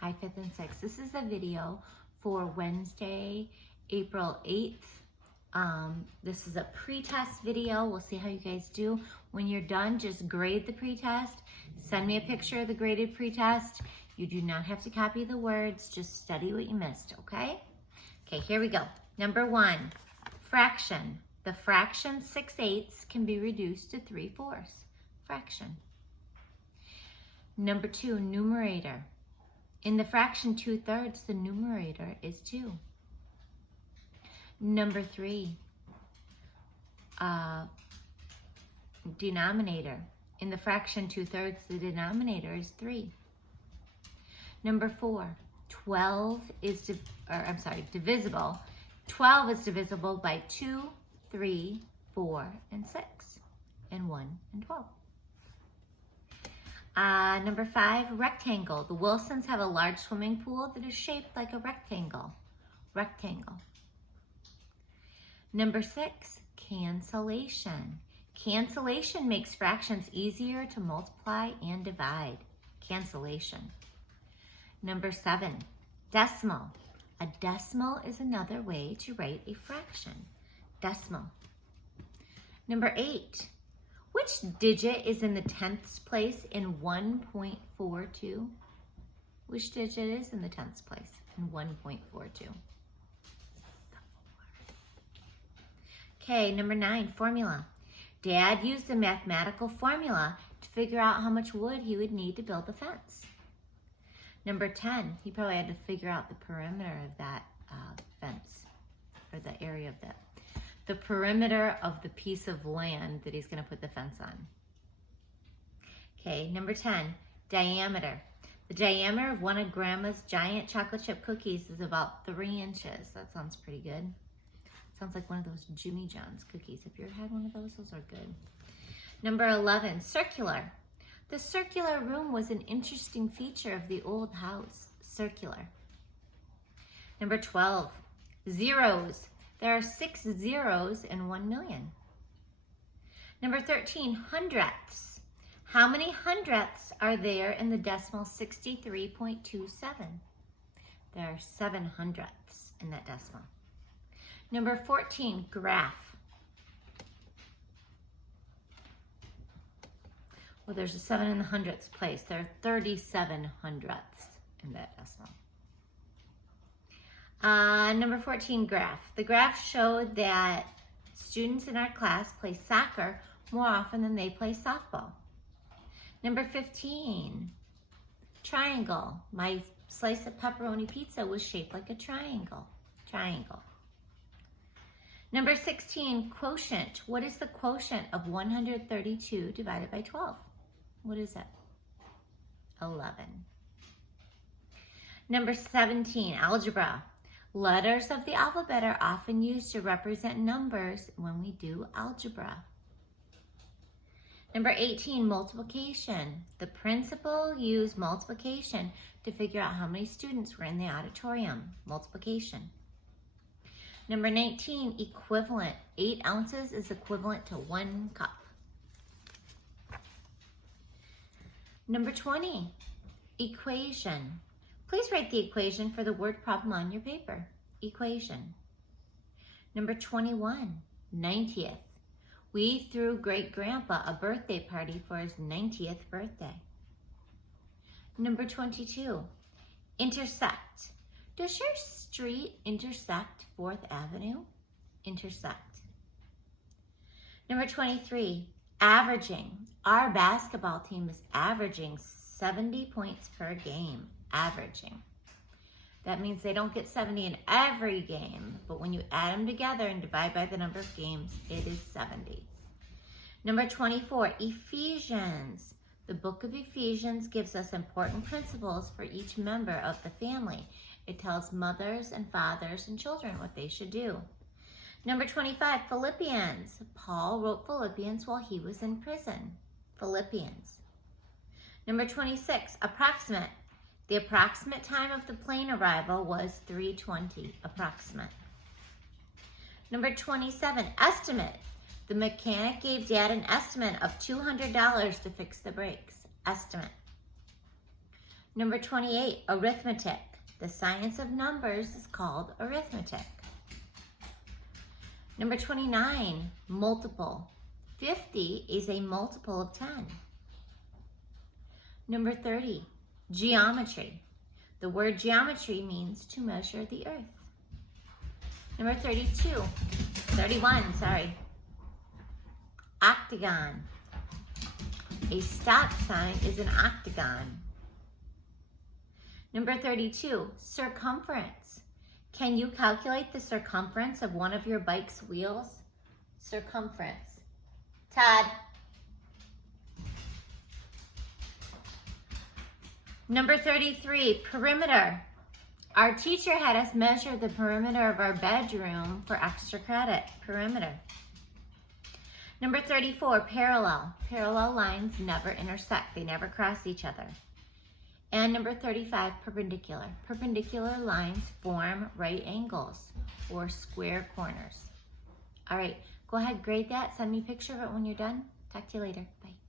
Hi, 5th and 6th. This is a video for Wednesday, April 8th. This is a pretest video. We'll see how you guys do. When you're done, just grade the pretest. Send me a picture of the graded pretest. You do not have to copy the words. Just study what you missed, okay? Okay, here we go. Number 1, fraction. The fraction 6/8 can be reduced to 3/4. Fraction. Number 2, numerator. In the fraction 2/3, the numerator is 2. Number 3, denominator. In the fraction 2/3, the denominator is 3. Number 4, divisible. 12 is divisible by 2, 3, 4, and 6, and 1 and 12. Number 5, rectangle. The Wilsons have a large swimming pool that is shaped like a rectangle. Rectangle. Number 6, cancellation. Cancellation makes fractions easier to multiply and divide. Cancellation. Number 7, decimal. A decimal is another way to write a fraction. Decimal. Number 8, which digit is in the 10th place in 1.42? Which digit is in the 10th place in 1.42? Okay, number 9, formula. Dad used a mathematical formula to figure out how much wood he would need to build the fence. Number 10, he probably had to figure out the perimeter of that fence, or the area of the perimeter of the piece of land that he's going to put the fence on. Okay, number 10, diameter. The diameter of one of Grandma's giant chocolate chip cookies is about 3 inches. That sounds pretty good. Sounds like one of those Jimmy John's cookies. If you ever had one of those are good. Number 11, circular. The circular room was an interesting feature of the old house. Circular. Number 12, zeros. There are 6 zeros in 1 million. Number 13, hundredths. How many hundredths are there in the decimal 63.27? There are 7 hundredths in that decimal. Number 14, graph. Well, there's a 7 in the hundredths place. There are 37 hundredths in that decimal. Number 14, graph. The graph showed that students in our class play soccer more often than they play softball. Number 15, triangle. My slice of pepperoni pizza was shaped like a triangle. Triangle. Number 16, quotient. What is the quotient of 132 divided by 12? What is that? 11. Number 17, algebra. Letters of the alphabet are often used to represent numbers when we do algebra. Number 18, multiplication. The principal used multiplication to figure out how many students were in the auditorium. Multiplication. Number 19, equivalent. 8 ounces is equivalent to 1 cup. Number 20, equation. Please write the equation for the word problem on your paper. Equation. Number 21, 90th. We threw great-grandpa a birthday party for his 90th birthday. Number 22, intersect. Does your street intersect 4th Avenue? Intersect. Number 23, averaging. Our basketball team is averaging 70 points per game. Averaging. That means they don't get 70 in every game, but when you add them together and divide by the number of games, it is 70. Number 24, Ephesians. The book of Ephesians gives us important principles for each member of the family. It tells mothers and fathers and children what they should do. Number 25, Philippians. Paul wrote Philippians while he was in prison. Philippians. Number 26, approximate. The approximate time of the plane arrival was 3:20, approximate. Number 27, estimate. The mechanic gave Dad an estimate of $200 to fix the brakes. Estimate. Number 28, arithmetic. The science of numbers is called arithmetic. Number 29, multiple. 50 is a multiple of 10. Number 30, geometry. The word geometry means to measure the earth. Number 31, octagon. A stop sign is an octagon. Number 32, circumference. Can you calculate the circumference of one of your bike's wheels? Circumference. Todd. Number 33, perimeter. Our teacher had us measure the perimeter of our bedroom for extra credit. Perimeter. Number 34, parallel. Parallel lines never intersect. They never cross each other. And number 35, perpendicular. Perpendicular lines form right angles or square corners. All right, go ahead, grade that. Send me a picture of it when you're done. Talk to you later. Bye.